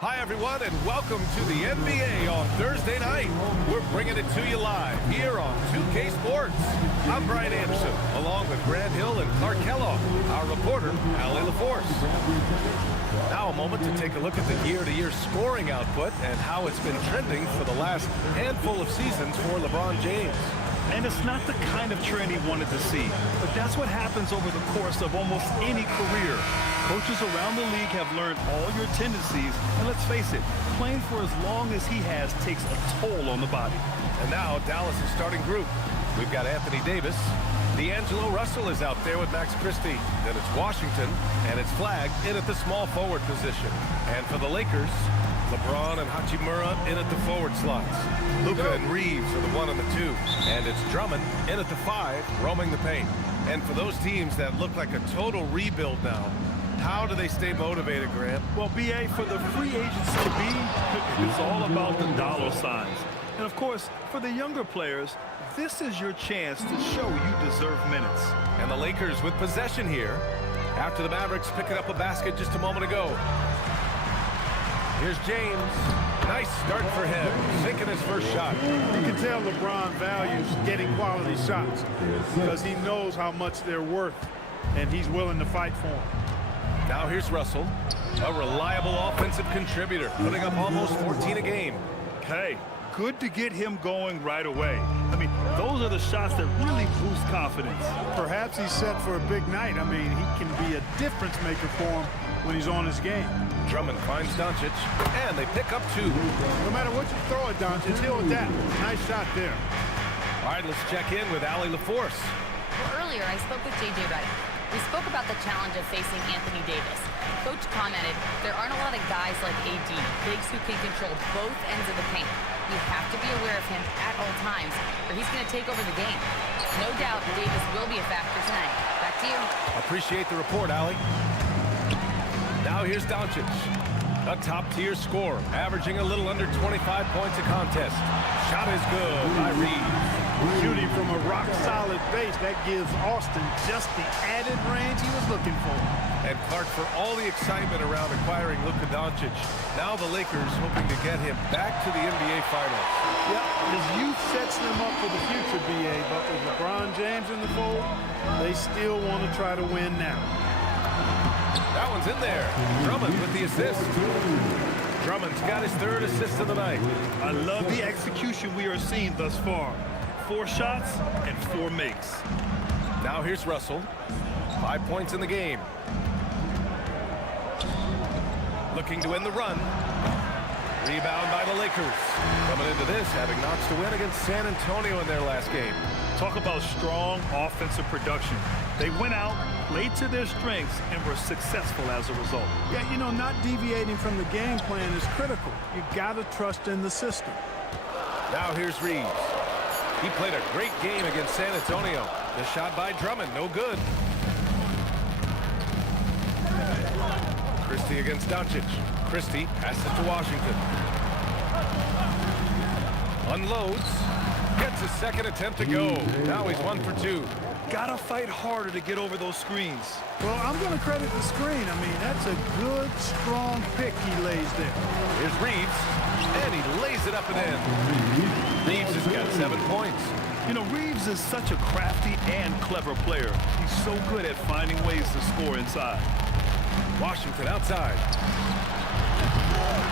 Hi, everyone, and welcome to the NBA on Thursday night. We're bringing it to you live here on 2K Sports. I'm Brian Anderson, along with Grant Hill and Clark Kellogg, our reporter, Allie LaForce. Now a moment to take a look at the year-to-year scoring output and how it's been trending for the last handful of seasons for LeBron James. And it's not the kind of trend he wanted to see, but that's what happens over the course of almost any career. Coaches around the league have learned all your tendencies, and let's face it, playing for as long as he has takes a toll on the body. And now Dallas' starting group. We've got Anthony Davis. D'Angelo Russell is out there with Max Christie. Then it's Washington, and it's Flag in at the small forward position. And for the Lakers, LeBron and Hachimura in at the forward slots. Luka and Reeves are the 1 and the 2. And it's Drummond in at the 5, roaming the paint. And for those teams that look like a total rebuild now, how do they stay motivated, Grant? Well, B.A., for the free agents to be, it's all about the dollar signs. And, of course, for the younger players, this is your chance to show you deserve minutes. And the Lakers with possession here after the Mavericks picking up a basket just a moment ago. Here's James. Nice start for him, sinking his first shot. You can tell LeBron values getting quality shots because he knows how much they're worth, and he's willing to fight for them. Now here's Russell, a reliable offensive contributor, putting up almost 14 a game. Hey, good to get him going right away. I mean, those are the shots that really boost confidence. Perhaps he's set for a big night. I mean, he can be a difference maker for him when he's on his game. Drummond finds Doncic, and they pick up 2. No matter what you throw at Doncic, he'll adapt. Nice shot there. All right, let's check in with Allie LaForce. Well, earlier I spoke with J.J. Redick. We spoke about the challenge of facing Anthony Davis. Coach commented, there aren't a lot of guys like AD, bigs who can control both ends of the paint. You have to be aware of him at all times, or he's going to take over the game. No doubt Davis will be a factor tonight. Back to you. Appreciate the report, Allie. Now here's Doncic, a top-tier scorer, averaging a little under 25 points a contest. Shot is good by Reeves. Shooting from a rock-solid base, that gives Austin just the added range he was looking for. And Clark, for all the excitement around acquiring Luka Doncic, now the Lakers hoping to get him back to the NBA Finals. Yep, his youth sets them up for the future, B.A., but with LeBron James in the fold, they still want to try to win now. That one's in there. Drummond with the assist. Drummond's got his 3rd assist of the night. I love the execution we are seeing thus far. 4 shots and 4 makes. Now here's Russell. 5 points in the game. Looking to win the run. Rebound by the Lakers. Coming into this, having notched a win against San Antonio in their last game. Talk about strong offensive production. They went out, played to their strengths, and were successful as a result. Yeah, you know, not deviating from the game plan is critical. You got to trust in the system. Now here's Reeves. He played a great game against San Antonio. The shot by Drummond, no good. Christie against Doncic. Christie passes to Washington. Unloads. Gets his 2nd attempt to go. Now he's 1 for 2. Gotta fight harder to get over those screens. Well, I'm going to credit the screen. I mean, that's a good, strong pick he lays there. Here's Reeves, and he lays it up and in. Reeves has got 7 points. You know, Reeves is such a crafty and clever player. He's so good at finding ways to score inside. Washington outside.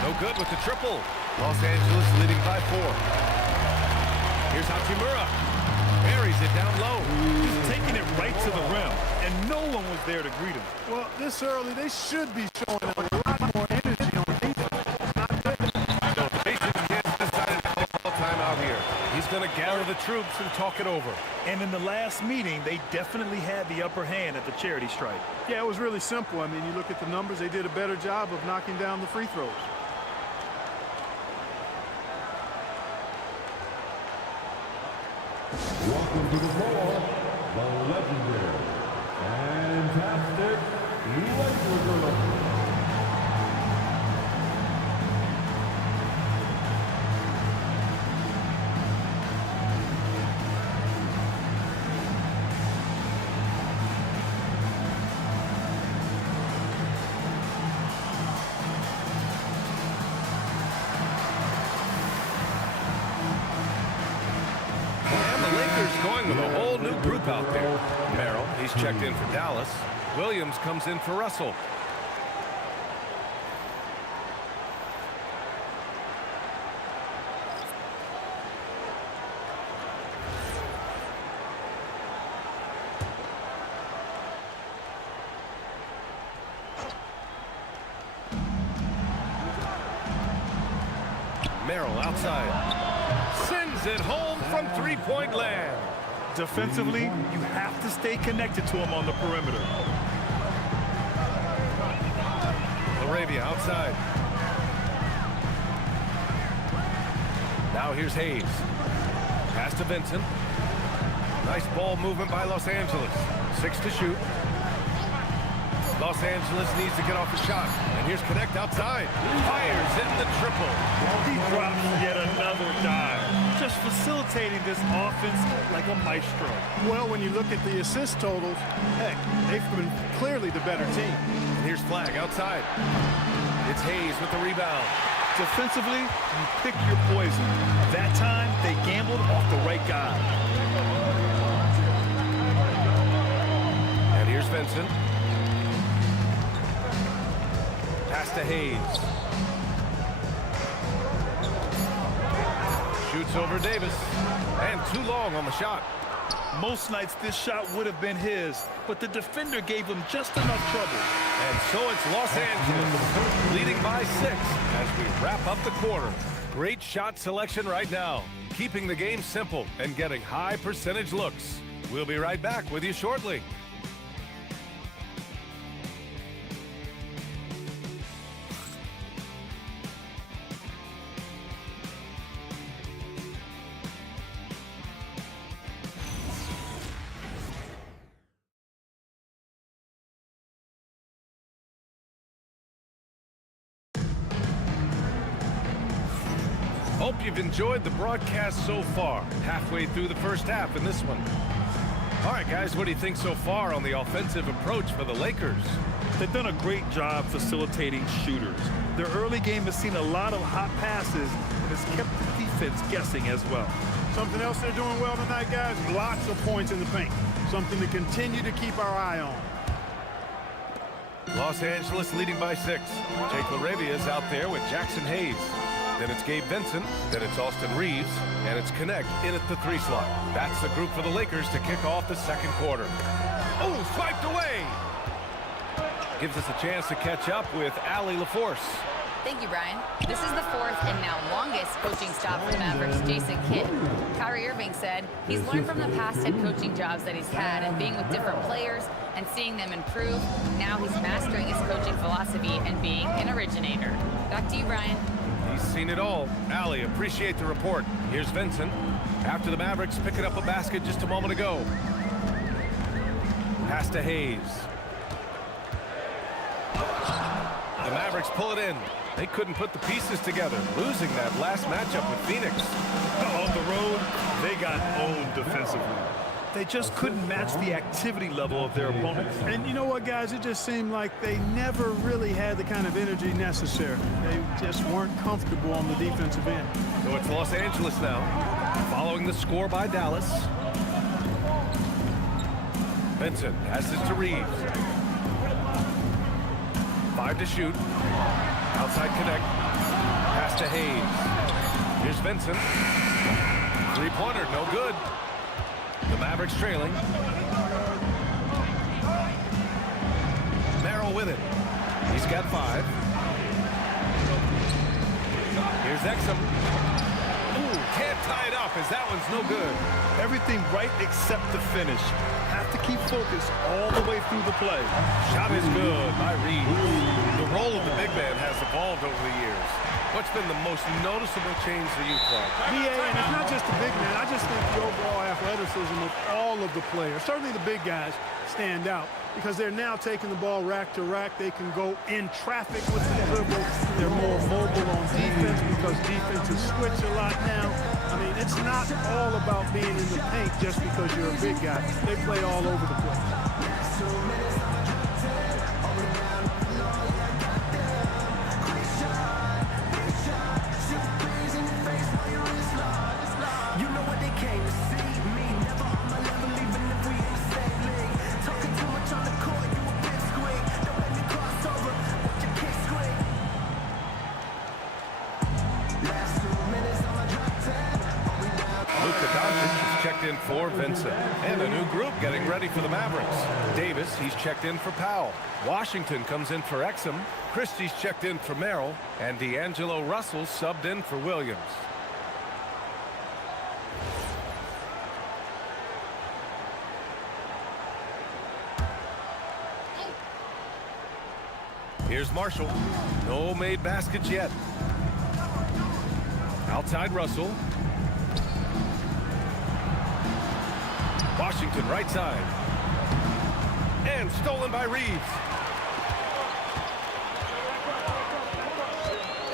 No good with the triple. Los Angeles leading by 4. Here's Hachimura. Buries it down low. He's taking it right to the rim, and no one was there to greet him. Well, this early, they should be showing a lot more energy on defense. Not good. So the Pacers can't decide to call time out here. He's going to gather the troops and talk it over. And in the last meeting, they definitely had the upper hand at the charity stripe. Yeah, it was really simple. I mean, you look at the numbers, they did a better job of knocking down the free throws. Welcome to the floor, the legendary, fantastic Lakers. Lakers going with a whole new group out there. Merrill, he's checked in for Dallas. Williams comes in for Russell. Merrill outside. Sends it home from three-point land. Defensively, you have to stay connected to him on the perimeter. Arabia outside. Now here's Hayes. Pass to Vincent. Nice ball movement by Los Angeles. 6 to shoot. Los Angeles needs to get off the shot. And here's Connect outside. Fires in the triple. He drops yet another dive. Just facilitating this offense like a maestro. Well, when you look at the assist totals, heck, they've been clearly the better team. And here's Flag outside. It's Hayes with the rebound. Defensively, you pick your poison. That time, they gambled off the right guy. And here's Vincent. Pass to Hayes. Shoots over Davis. And too long on the shot. Most nights this shot would have been his, but the defender gave him just enough trouble. And so it's Los Angeles leading by 6 as we wrap up the quarter. Great shot selection right now, keeping the game simple and getting high percentage looks. We'll be right back with you shortly. Hope you've enjoyed the broadcast so far. Halfway through the first half in this one. All right, guys, what do you think so far on the offensive approach for the Lakers? They've done a great job facilitating shooters. Their early game has seen a lot of hot passes and has kept the defense guessing as well. Something else they're doing well tonight, guys, lots of points in the paint. Something to continue to keep our eye on. Los Angeles leading by 6. Jake LaRavia is out there with Jackson Hayes. Then it's Gabe Vincent, then it's Austin Reeves, and it's Connect in at the 3 slot. That's the group for the Lakers to kick off the second quarter. Oh, swiped away! Gives us a chance to catch up with Allie LaForce. Thank you, Brian. This is the 4th and now longest coaching stop for the Mavericks' Jason Kidd. Kyrie Irving said he's learned from the past head coaching jobs that he's had and being with different players and seeing them improve. Now he's mastering his coaching philosophy and being an originator. Back to you, Brian. He's seen it all. Allie, appreciate the report. Here's Vincent. After the Mavericks picking up a basket just a moment ago. Pass to Hayes. The Mavericks pull it in. They couldn't put the pieces together, losing that last matchup with Phoenix. On the road, they got owned defensively. They just couldn't match the activity level of their opponents. And you know what, guys? It just seemed like they never really had the kind of energy necessary. They just weren't comfortable on the defensive end. So it's Los Angeles now, following the score by Dallas. Vincent passes to Reeves. 5 to shoot. Outside Connect. Pass to Hayes. Here's Vincent. 3-pointer, no good. The Mavericks trailing. Merrill with it. He's got 5. Here's Exum. Ooh, can't tie it up as that one's no good. Everything right except the finish. Have to keep focused all the way through the play. Shot is good by Reeves. The role of the big man has evolved over the years. What's been the most noticeable change to you, Clark? BA, and it's not just the big man. I just think the overall athleticism of all of the players, certainly the big guys, stand out because they're now taking the ball rack to rack. They can go in traffic with the dribble. They're more mobile on defense because defenses switch a lot now. I mean, it's not all about being in the paint just because you're a big guy. They play all over the place. checked in for Vincent. And a new group getting ready for the Mavericks. Davis, he's checked in for Powell. Washington comes in for Exum. Christie's checked in for Merrill. And D'Angelo Russell subbed in for Williams. Here's Marshall. No made baskets yet. Outside Russell. Washington right side. And stolen by Reeves.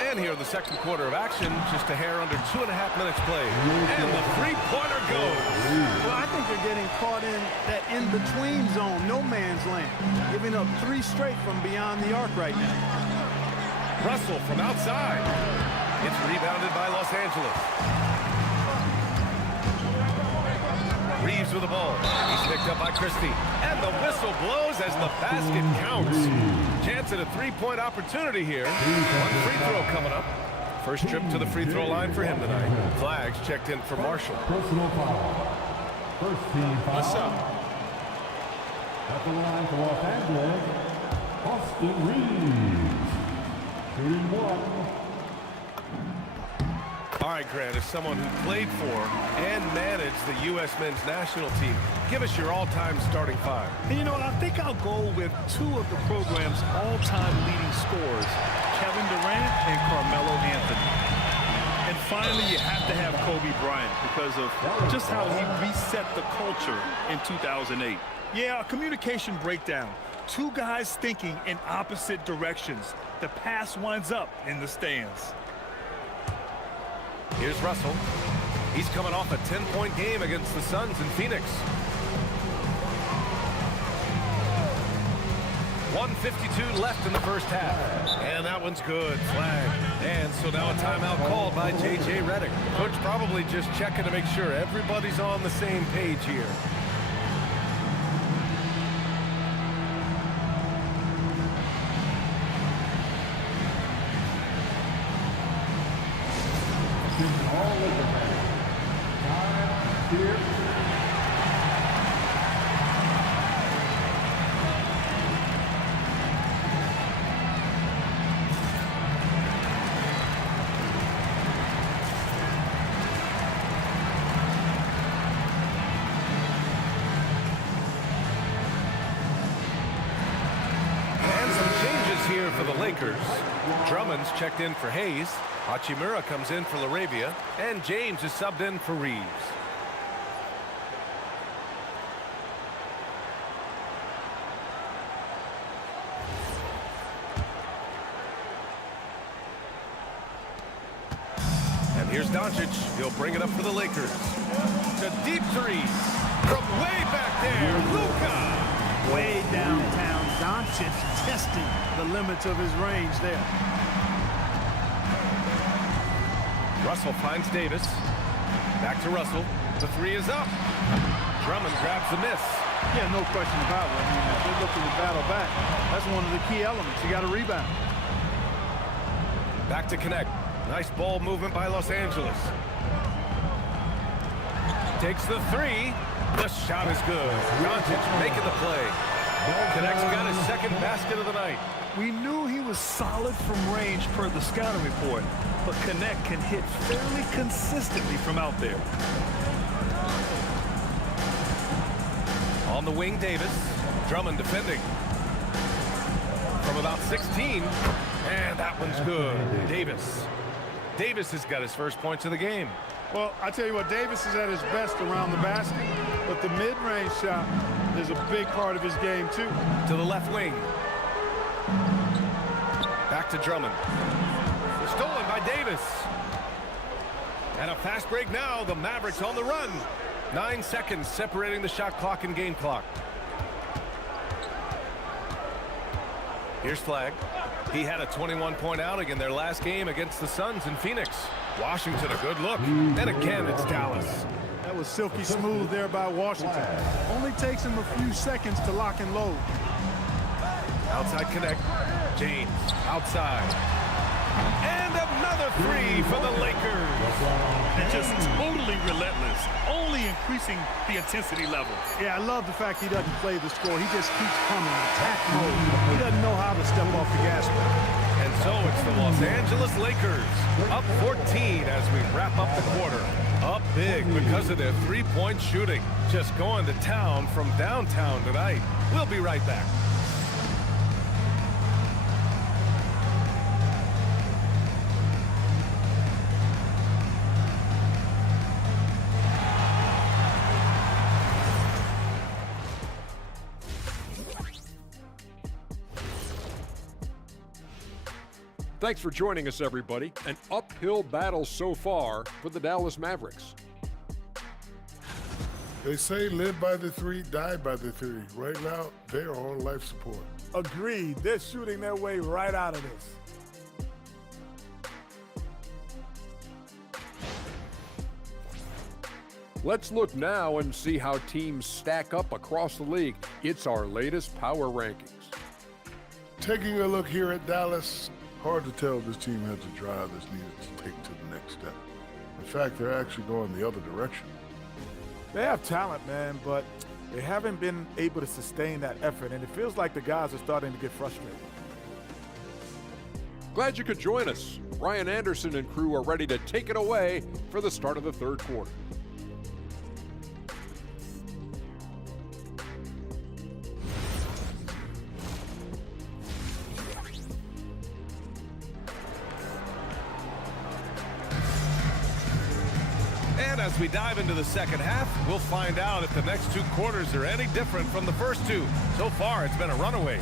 And here in the second quarter of action, just a hair under 2.5 minutes played. And the three-pointer goes. Well, I think they're getting caught in that in-between zone, no man's land, giving up 3 straight from beyond the arc right now. Russell from outside. It's rebounded by Los Angeles. Reeves with the ball. He's picked up by Christie. And the whistle blows as the basket counts. Chance at a three-point opportunity here. One free throw coming up. First trip to the free throw line for him tonight. Flags checked in for Marshall. Personal foul. First team foul. What's up? At the line for Los Angeles, Austin Reeves. Shooting 1. All right, Grant, as someone who played for and managed the U.S. men's national team, give us your all-time starting 5. And you know, I think I'll go with 2 of the program's all-time leading scorers, Kevin Durant and Carmelo Anthony. And finally, you have to have Kobe Bryant because of just how he reset the culture in 2008. Yeah, a communication breakdown. 2 guys thinking in opposite directions. The pass winds up in the stands. Here's Russell. He's coming off a 10-point game against the Suns in Phoenix. 1:52 left in the first half. And that one's good. Flag. And so now a timeout called by J.J. Redick. Coach probably just checking to make sure everybody's on the same page here. All over man. Time here. And some changes here for the Lakers. Drummond's checked in for Hayes. Hachimura comes in for LaRavia, and James is subbed in for Reeves. And here's Doncic. He'll bring it up for the Lakers. The deep 3 from way back there. Luka. Way downtown, Doncic testing the limits of his range there. Russell finds Davis. Back to Russell. The 3 is up. Drummond grabs the miss. Yeah, no question about it. I mean, if they're looking to battle back, that's one of the key elements. You got to rebound. Back to connect. Nice ball movement by Los Angeles. Takes the 3. The shot is good. Doncic making the play. Connect's got his second basket of the night. We knew he was solid from range per the scouting report, but Connect can hit fairly consistently from out there. On the wing, Davis. Drummond defending. From about 16. And that one's good. Davis. Davis has got his first points of the game. Well, I tell you what, Davis is at his best around the basket, but the mid-range shot is a big part of his game, too. To the left wing. Back to Drummond. Stolen by Davis. And a fast break now. The Mavericks on the run. 9 seconds separating the shot clock and game clock. Here's Flag. He had a 21-point outing in their last game against the Suns in Phoenix. Washington, a good look. And again, it's Dallas. That was silky smooth there by Washington. Only takes him a few seconds to lock and load. Outside connect. James outside. And another 3 for the Lakers. and just totally relentless, only increasing the intensity level. Yeah, I love the fact he doesn't play the score. He just keeps coming, attack mode. He doesn't know how to step off the gas pedal. And so it's the Los Angeles Lakers up 14 as we wrap up the quarter. Up big because of their three-point shooting. Just going to town from downtown tonight. We'll be right back. Thanks for joining us, everybody. An uphill battle so far for the Dallas Mavericks. They say live by the three, die by the three. Right now, they are on life support. Agreed. They're shooting their way right out of this. Let's look now and see how teams stack up across the league. It's our latest power rankings. Taking a look here at Dallas, hard to tell if this team has the drive that's needed to take to the next step. In fact, they're actually going the other direction. They have talent, man, but they haven't been able to sustain that effort, and it feels like the guys are starting to get frustrated. Glad you could join us. Ryan Anderson and crew are ready to take it away for the start of the third quarter. And as we dive into the second half, we'll find out if the next two quarters are any different from the first two. So far, it's been a runaway.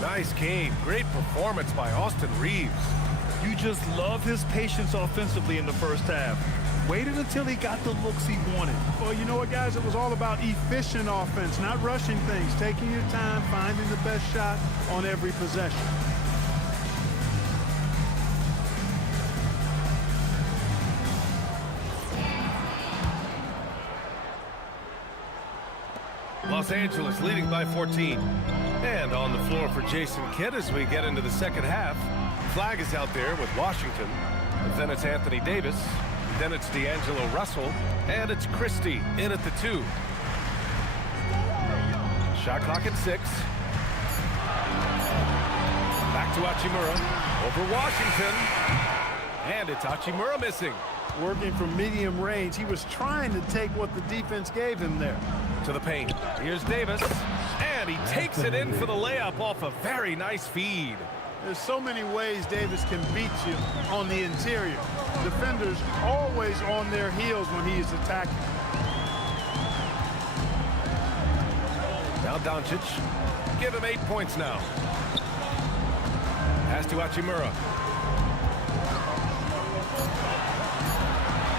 Nice game. Great performance by Austin Reeves. You just love his patience offensively in the first half. Waited until he got the looks he wanted. Well, you know what, guys? It was all about efficient offense, not rushing things, taking your time, finding the best shot on every possession. Los Angeles leading by 14. And on the floor for Jason Kidd as we get into the second half. Flag is out there with Washington. Then it's Anthony Davis. Then it's D'Angelo Russell. And it's Christie in at the 2. Shot clock at 6. Back to Hachimura. Over Washington. And it's Hachimura missing. Working from medium range, he was trying to take what the defense gave him there. To the paint. Here's Davis. And he takes it in for the layup off a very nice feed. There's so many ways Davis can beat you on the interior. Defenders always on their heels when he is attacking. Now Doncic. Give him 8 points now. Pass to Hachimura.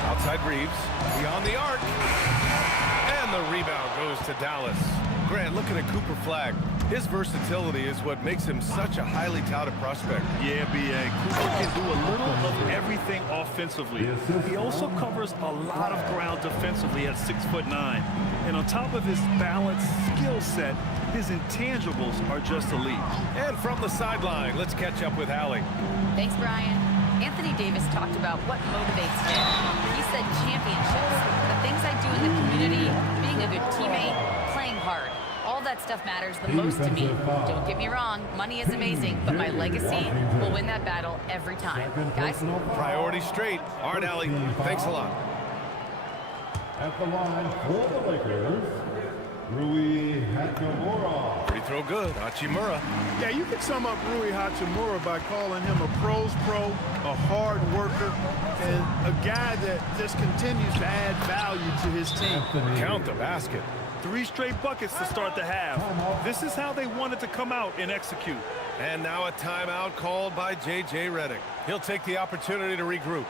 Outside Reeves. Beyond the arc. And the rebound goes to Dallas. Grant, looking at Cooper Flagg. His versatility is what makes him such a highly touted prospect. Yeah, B.A. Cooper can do a little of everything offensively. He also covers a lot of ground defensively at 6'9". And on top of his balanced skill set, his intangibles are just elite. And from the sideline, let's catch up with Allie. Thanks, Brian. Anthony Davis talked about what motivates him. He said championships, the things I do in the community, being a good teammate, playing hard. All that stuff matters the most to me. Don't get me wrong, money is amazing, but my legacy will win that battle every time. Guys? Priority straight. All right, Allie. Thanks a lot. At the line for the Lakers, Rui Hachimura. Free throw good. Hachimura. Yeah, you could sum up Rui Hachimura by calling him a pro's pro, a hard worker, and a guy that just continues to add value to his team. Count the basket. 3 straight buckets to start the half. This is how they wanted to come out and execute. And now a timeout called by J.J. Redick. He'll take the opportunity to regroup.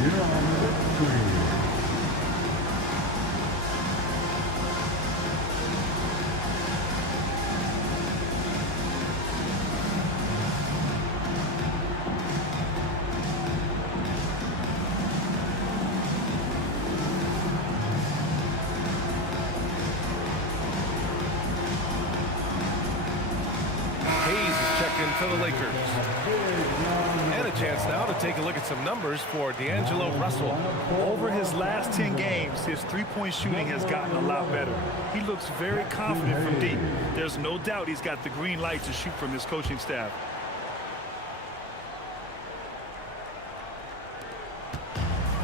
Green. For the Lakers. And a chance now to take a look at some numbers for D'Angelo Russell. Over his last 10 games, his three-point shooting has gotten a lot better. He looks very confident from deep. There's no doubt he's got the green light to shoot from his coaching staff.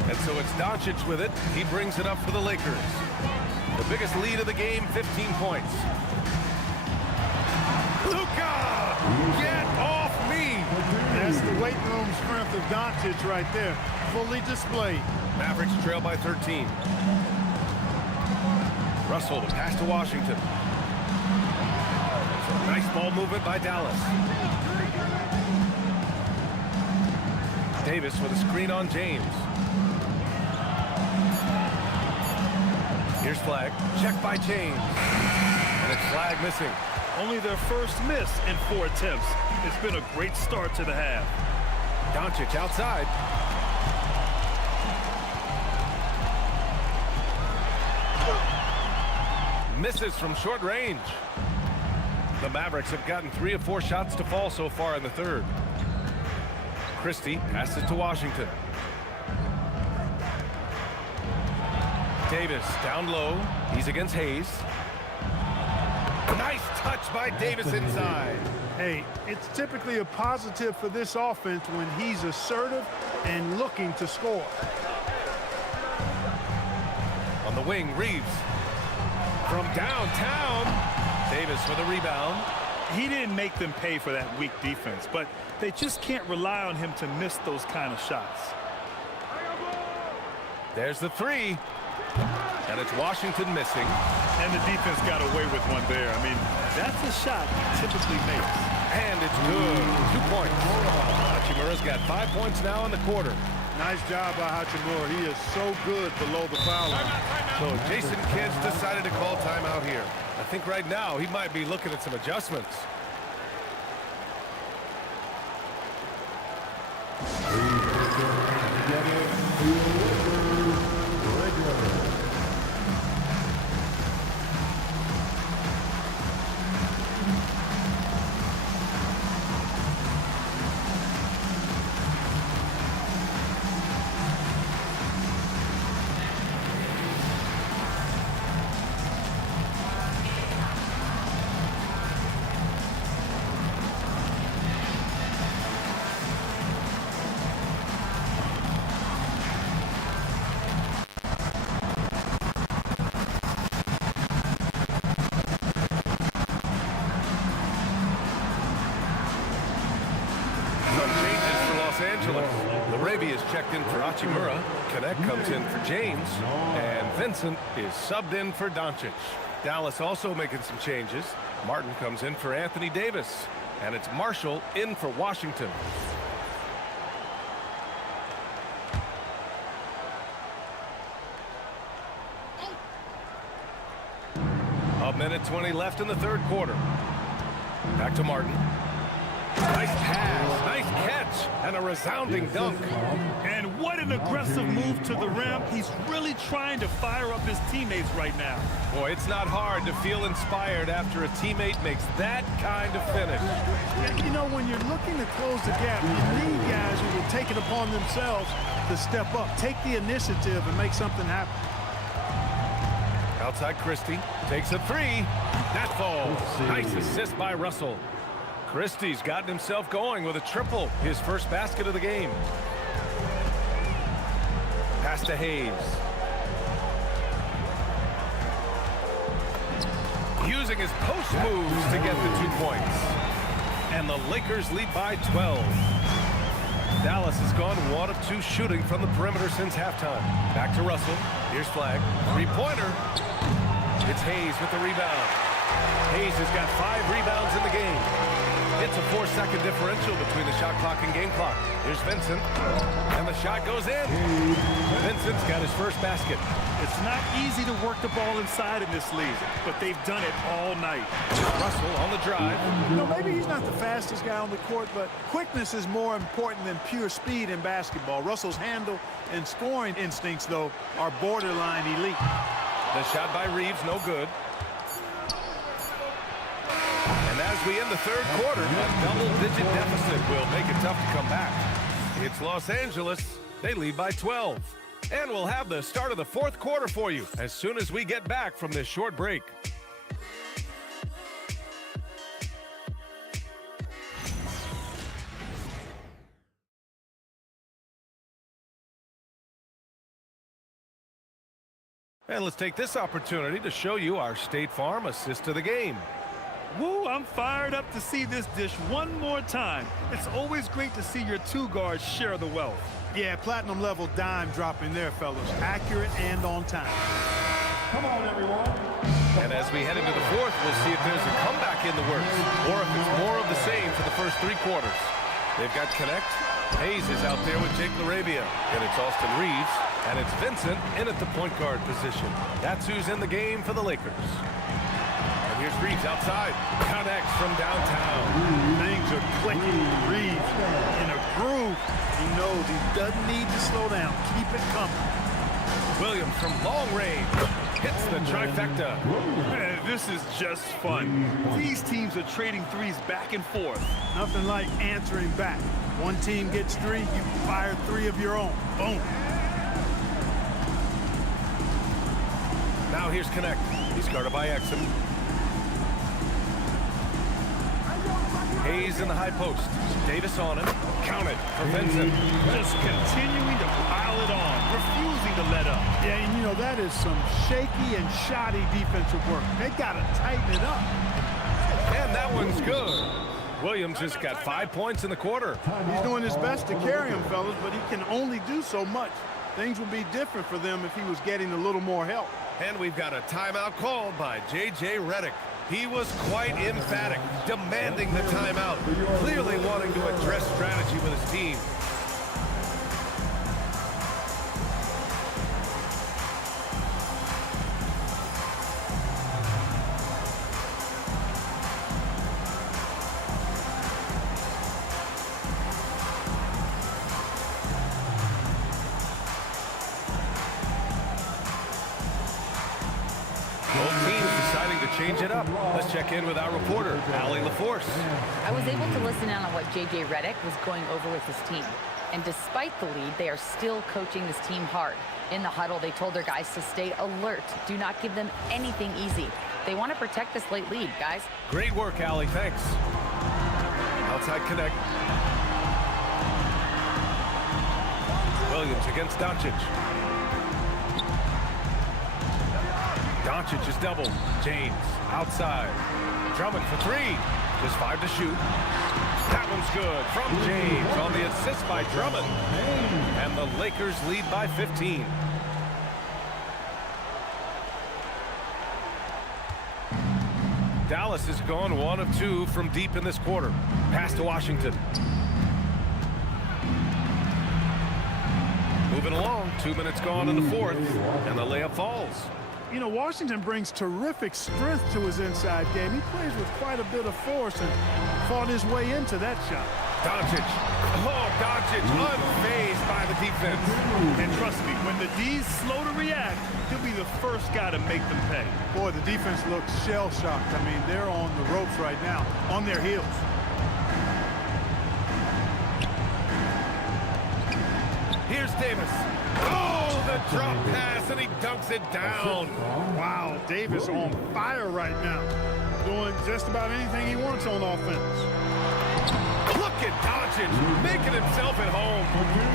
And so it's Doncic with it. He brings it up for the Lakers. The biggest lead of the game, 15 points. Luka! Get off me! That's the weight room strength of Doncic right there. Fully displayed. Mavericks trail by 13. Russell, the pass to Washington. Nice ball movement by Dallas. Davis with a screen on James. Here's Flag. Check by James. And it's Flag missing. Only their first miss in 4 attempts. It's been a great start to the half. Doncic outside. Misses from short range. The Mavericks have gotten 3 of 4 shots to fall so far in the third. Christie passes to Washington. Davis down low. He's against Hayes. Nice touch by Davis inside. Hey, it's typically a positive for this offense when he's assertive and looking to score. On the wing, Reeves. From downtown. Davis with a rebound. He didn't make them pay for that weak defense, but they just can't rely on him to miss those kind of shots. There's the three. And it's Washington missing. And the defense got away with one there. I mean, that's a shot he typically makes. And it's good. 2 points. Hachimura's got 5 points now in the quarter. Nice job by Hachimura. He is so good below the foul line. So Jason Kidd's decided to call timeout here. I think right now he might be looking at some adjustments. Is checked in for Hachimura. Connect comes in for James. And Vincent is subbed in for Doncic. Dallas also making some changes. Martin comes in for Anthony Davis. And it's Marshall in for Washington. A minute 20 left in the third quarter. Back to Martin. Nice pass, nice catch, and a resounding dunk. And what an aggressive move to the rim. He's really trying to fire up his teammates right now. Boy, it's not hard to feel inspired after a teammate makes that kind of finish. Yeah, you know, when you're looking to close the gap, you need guys who will take it upon themselves to step up, take the initiative, and make something happen. Outside Christie takes a three. That falls. Nice assist by Russell. Christie's gotten himself going with a triple, his first basket of the game. Pass to Hayes. Using his post moves to get the 2 points. And the Lakers lead by 12. Dallas has gone 1 of 2 shooting from the perimeter since halftime. Back to Russell. Here's Flag. Three-pointer. It's Hayes with the rebound. Hayes has got 5 rebounds in the game. It's a 4-second differential between the shot clock and game clock. Here's Vincent, and the shot goes in. Vincent's got his first basket. It's not easy to work the ball inside in this league, but they've done it all night. Russell on the drive. You know, maybe he's not the fastest guy on the court, but quickness is more important than pure speed in basketball. Russell's handle and scoring instincts, though, are borderline elite. The shot by Reeves, no good. And as we end the third quarter, a double-digit deficit will make it tough to come back. It's Los Angeles. They lead by 12. And we'll have the start of the fourth quarter for you as soon as we get back from this short break. And let's take this opportunity to show you our State Farm assist to the game. Woo, I'm fired up to see this dish one more time. It's always great to see your two guards share the wealth. Yeah, platinum level dime dropping there, fellas. Accurate and on time. Come on, everyone. And as we head into the fourth, we'll see if there's a comeback in the works or if it's more of the same for the first three quarters. They've got Connect. Hayes is out there with Jake LaRavia. And it's Austin Reeves. And it's Vincent in at the point guard position. That's who's in the game for the Lakers. And here's Reeves outside. Connects from downtown. Things are clicking. Reeves in a groove. He knows he doesn't need to slow down. Keep it coming. Williams from long range hits the trifecta. Man, this is just fun. These teams are trading threes back and forth. Nothing like answering back. One team gets three, you fire three of your own. Boom. Now here's Connect. He's guarded by Exum. Hayes in the high post. Davis on him. Count it for Vincent. Just continuing to pile it on, refusing to let up. Yeah, and you know, that is some shaky and shoddy defensive work. They got to tighten it up. And that one's good. Williams just got 5 points in the quarter. He's doing his best to carry him, fellas, but he can only do so much. Things would be different for them if he was getting a little more help. And we've got a timeout called by J.J. Redick. He was quite emphatic, demanding the timeout, clearly wanting to address strategy with his team. Change it up. Let's check in with our reporter, Allie LaForce. I was able to listen in on what J.J. Redick was going over with his team. And despite the lead, they are still coaching this team hard. In the huddle, they told their guys to stay alert. Do not give them anything easy. They want to protect this late lead, guys. Great work, Allie. Thanks. Outside Connect. Williams against Doncic. Doncic is doubled. James outside. Drummond for three. Just 5 to shoot. That one's good from James on the assist by Drummond. And the Lakers lead by 15. Dallas has gone 1 of 2 from deep in this quarter. Pass to Washington. Moving along. 2 minutes gone in the fourth. And the layup falls. You know, Washington brings terrific strength to his inside game. He plays with quite a bit of force and fought his way into that shot. Doncic. Oh, Doncic unfazed by the defense. And trust me, when the D's slow to react, he'll be the first guy to make them pay. Boy, the defense looks shell-shocked. I mean, they're on the ropes right now, on their heels. Here's Davis. Oh, the drop pass, and he dunks it down. Wow, Davis on fire right now. Doing just about anything he wants on offense. Look at Doncic making himself at home.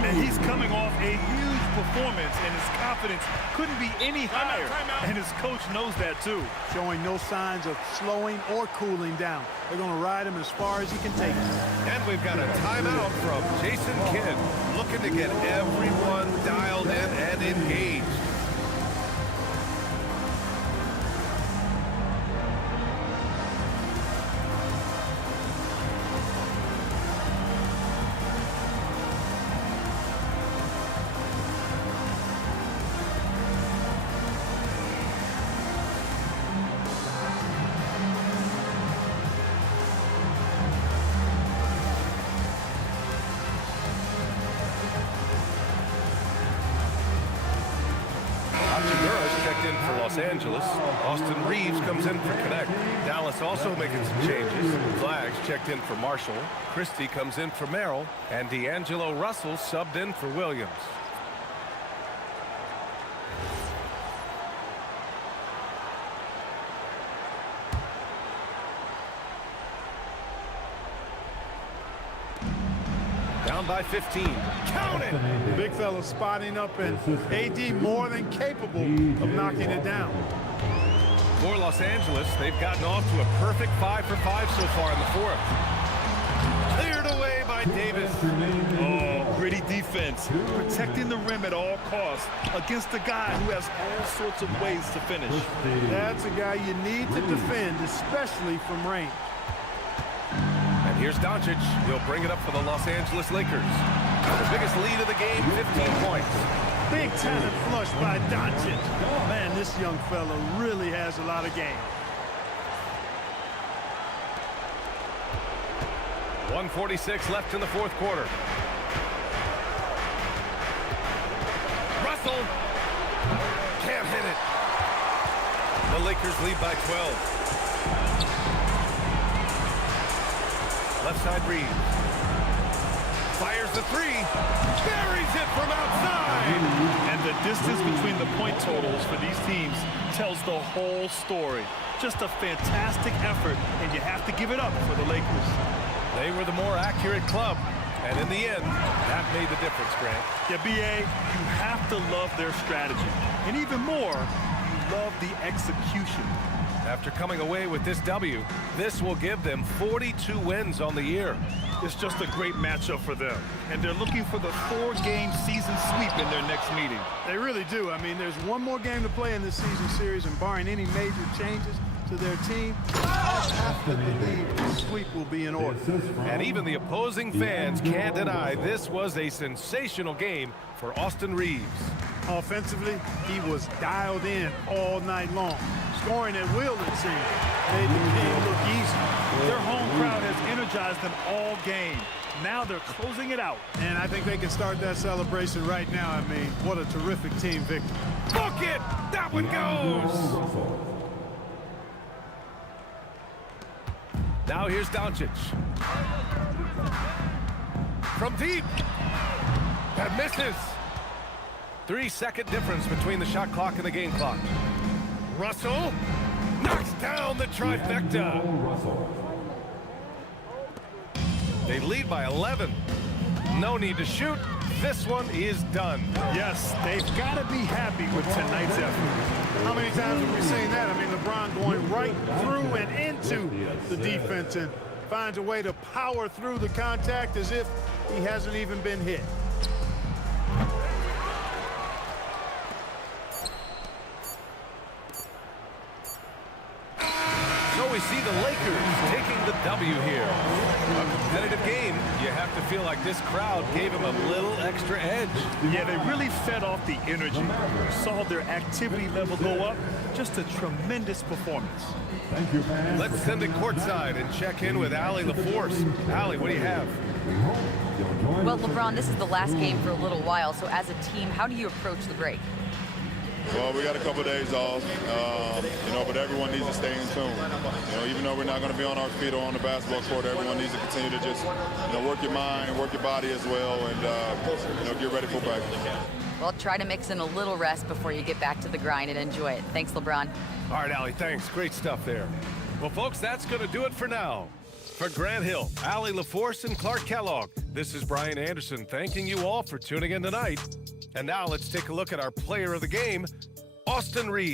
And he's coming off a huge performance, and his confidence couldn't be any higher. And his coach knows that, too. Showing no signs of slowing or cooling down. They're going to ride him as far as he can take him. And we've got a timeout from Jason Kidd, looking to get everyone dialed in and engaged. Los Angeles. Austin Reeves comes in for Connect. Dallas also making some changes. Flags checked in for Marshall. Christie comes in for Merrill. And D'Angelo Russell subbed in for Williams. Down by 15. Count it! The big fella spotting up, and AD more than capable of knocking it down. For Los Angeles, they've gotten off to a perfect 5 for 5 so far in the fourth. Cleared away by Davis. Oh, gritty defense, protecting the rim at all costs against a guy who has all sorts of ways to finish. That's a guy you need to defend, especially from range. And here's Doncic. He'll bring it up for the Los Angeles Lakers. The biggest lead of the game, 15 points. Big talent flush by Doncic. Man, this young fella really has a lot of game. 1:46 left in the fourth quarter. Russell can't hit it. The Lakers lead by 12. Left side Reeves. Fires the three. Buries it from outside. And the distance between the point totals for these teams tells the whole story. Just a fantastic effort, and you have to give it up for the Lakers. They were the more accurate club. And in the end, that made the difference, Grant. Yeah, BA, you have to love their strategy. And even more, you love the execution. After coming away with this W, this will give them 42 wins on the year. It's just a great matchup for them. And they're looking for the 4-game season sweep in their next meeting. They really do. I mean, there's one more game to play in this season series, and barring any major changes to their team, I have to believe the sweep will be in order. And even the opposing fans can't deny this was a sensational game for Austin Reeves. Offensively, he was dialed in all night long. Scoring at will, it seemed, made the game look easy. Their home crowd has energized them all game. Now they're closing it out. And I think they can start that celebration right now. I mean, what a terrific team victory. Book it! That one goes! Now here's Doncic. From deep. That misses. 3-second difference between the shot clock and the game clock. Russell knocks down the trifecta. They lead by 11. No need to shoot. This one is done. Yes, they've got to be happy with tonight's effort. How many times have we seen that? I mean, LeBron going right through and into the defense and finds a way to power through the contact as if he hasn't even been hit. So we see the Lakers taking the W here. A competitive game. You have to feel like this crowd gave them a little extra edge. Yeah, they really fed off the energy. You saw their activity level go up. Just a tremendous performance. Thank you, fans. Let's send it courtside and check in with Allie LaForce. Allie, what do you have? Well, LeBron, this is the last game for a little while, so as a team, how do you approach the break? Well, we got a couple days off, but everyone needs to stay in tune. Even though we're not going to be on our feet or on the basketball court, everyone needs to continue to just, work your mind, work your body as well, and, get ready for practice. Well, try to mix in a little rest before you get back to the grind and enjoy it. Thanks, LeBron. All right, Allie, thanks. Great stuff there. Well, folks, that's going to do it for now. For Grant Hill, Allie LaForce, and Clark Kellogg, this is Brian Anderson thanking you all for tuning in tonight. And now let's take a look at our player of the game, Austin Reeves.